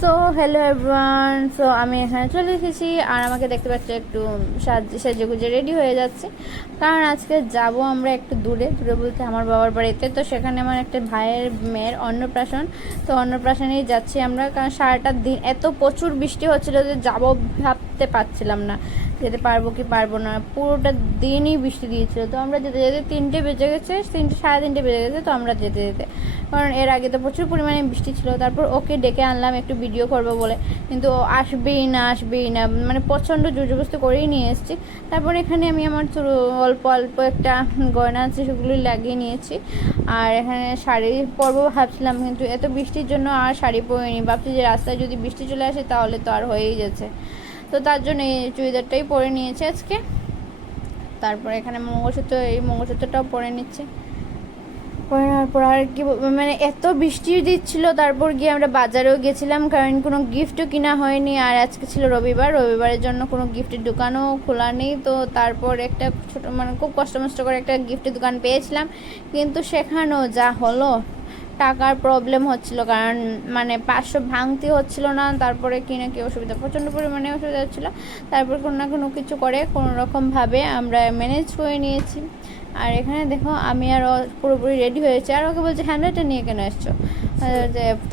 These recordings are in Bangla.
সো হ্যালো এভরিওয়ান সো আমি এখানে চলে এসেছি। আর আমাকে দেখতে পাচ্ছি একটু সাজ- গুজে রেডি হয়ে যাচ্ছে। কারণ আজকে যাব আমরা একটু দূরে। দূরে বলতে আমার বাবার বাড়িতে। তো সেখানে আমার একটা ভাইয়ের মেয়ের অন্নপ্রাশন। তো অন্নপ্রাশনেই যাচ্ছি আমরা। কারণ সারাটা দিন এত প্রচুর বৃষ্টি হচ্ছিল যে যাব ভাবতে পারছিলাম না। যেতে পারব কি পারব না, পুরোটা দিনই বৃষ্টি দিয়েছিল। তো আমরা যেতে যেতে তিনটে বেজে গেছে, তিনটে, সাড়ে তিনটে বেজে গেছে, তো আমরা যেতে যেতে। কারণ এর আগে তো প্রচুর পরিমাণে বৃষ্টি ছিল, তারপর ওকে ডেকে আনলাম একটু ভিডিও করব বলে। কিন্তু ও আসবেই না আসবেই না মানে প্রচণ্ড জোরজবস্তি করেই নিয়ে এসেছি। তারপর এখানে আমি আমার অল্প অল্প একটা গয়না আছে, সেগুলি লাগিয়ে নিয়েছি। আর এখানে শাড়ি পরবো ভাবছিলাম, কিন্তু এত বৃষ্টির জন্য আর শাড়ি পরিনি। ভাবছি যে রাস্তায় যদি বৃষ্টি চলে আসে, তাহলে তো আর হয়েই যাচ্ছে। তো তার জন্য এই চুড়িদারটাই পরে নিয়েছে আজকে। তারপর এখানে মঙ্গলসূত্র, এই মঙ্গলসূত্রটাও পরে নিচ্ছে। পরে নেওয়ার পর আর কি মানে এত বৃষ্টি দিচ্ছিল, তারপর গিয়ে আমরা বাজারেও গেছিলাম, কারণ কোনো গিফটও কিনা হয়নি। আর আজকে ছিল রবিবার, রবিবারের জন্য কোনো গিফটের দোকানও খোলা নেই। তো তারপর একটা ছোটো মানে খুব কষ্ট মষ্ট করে একটা গিফটের দোকান পেয়েছিলাম। কিন্তু সেখানেও যা হলো টাকার প্রবলেম হচ্ছিল, কারণ মানে পাঁচশো ভাঙতি হচ্ছিল না, তারপরে কি না কি অসুবিধা, প্রচণ্ড পরিমাণে অসুবিধা হচ্ছিল। তারপর কোনো না কোনো কিছু করে কোনো রকমভাবে আমরা ম্যানেজ করে নিয়েছি। আর এখানে দেখো, আমি আর পুরোপুরি রেডি হয়েছি আর ওকে বলছে, হ্যান্ডেলটা নিয়ে কেন এসছো?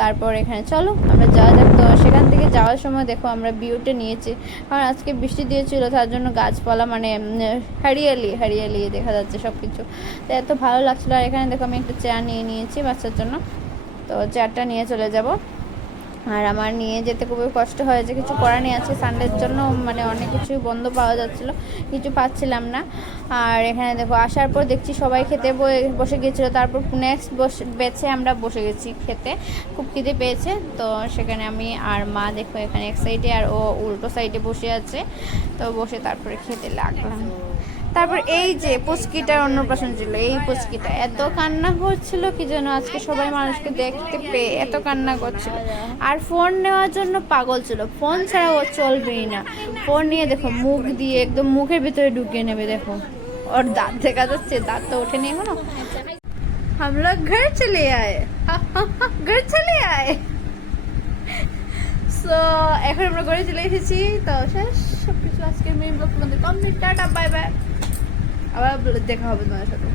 তারপর এখানে চলো, আমরা যাওয়া যাক। তো সেখান থেকে যাওয়ার সময় দেখো আমরা ভিউটা নিয়েছি। কারণ আজকে বৃষ্টি দিয়েছিল, তার জন্য গাছপালা মানে হারিয়ালি হারিয়ালি দেখা যাচ্ছে সব কিছু তো এত ভালো লাগছিল। আর এখানে দেখো আমি একটা চেয়ার নিয়ে নিয়েছি বাচ্চার জন্য। তো চেয়ারটা নিয়ে চলে যাব। আর আমার নিয়ে যেতে খুবই কষ্ট হয়েছে কিছু করার নেই। আছে সানডের জন্য মানে অনেক কিছুই বন্ধ পাওয়া যাচ্ছিল, কিছু পাচ্ছিলাম না। আর এখানে দেখো, আসার পর দেখছি সবাই খেতে বসে গিয়েছিল। তারপর নেক্সট বসে বেছে আমরা বসে গেছি খেতে। খুব খিদে পেয়েছে, তো সেখানে আমি আর মা দেখো এখানে এক সাইডে আর ও উল্টো সাইডে বসে আছে। তো বসে তারপরে খেতে লাগলাম। তারপর এই যে পুচকিটার অন্নপ্রাশন ছিল, এই পুচকিটা এত কান্না করছিল কি যেন আজকে সবাই মানুষকে দেখতে পেয়ে এত কান্না করছিল। আর ফোন নেওয়ার জন্য পাগল ছিল, ফোন ছাড়া ও চলবেই না। ফোন নিয়ে দেখো, মুখ দিয়ে একদম মুখের ভিতরে ঢুকিয়ে নেবে, দেখো। ওর দাঁত দেখা যাচ্ছে, দাঁত তো ওঠেনি কোনো আমরা ঘর চলে আয়। ঘর চলে আয়। সো এখন আমরা ঘরে চলে এসেছি। তো শেষ, সবকিছু আজকে আজকের main blog complete tata bye bye আবার দেখা হবে তোমার সাথে।